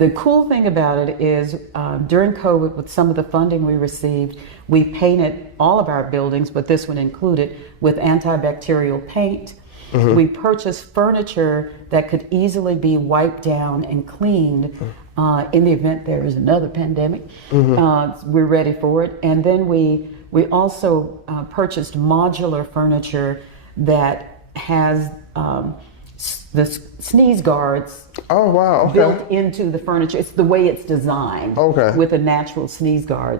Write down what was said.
The cool thing about it is during COVID, with some of the funding we received, we painted all of our buildings, but this one included, with antibacterial paint. We purchased furniture that could easily be wiped down and cleaned in the event there is another pandemic. We're ready for it. And then we also purchased modular furniture that has the sneeze guards Oh, wow. Okay. built into the furniture. It's the way it's designed, Okay. with a natural sneeze guard.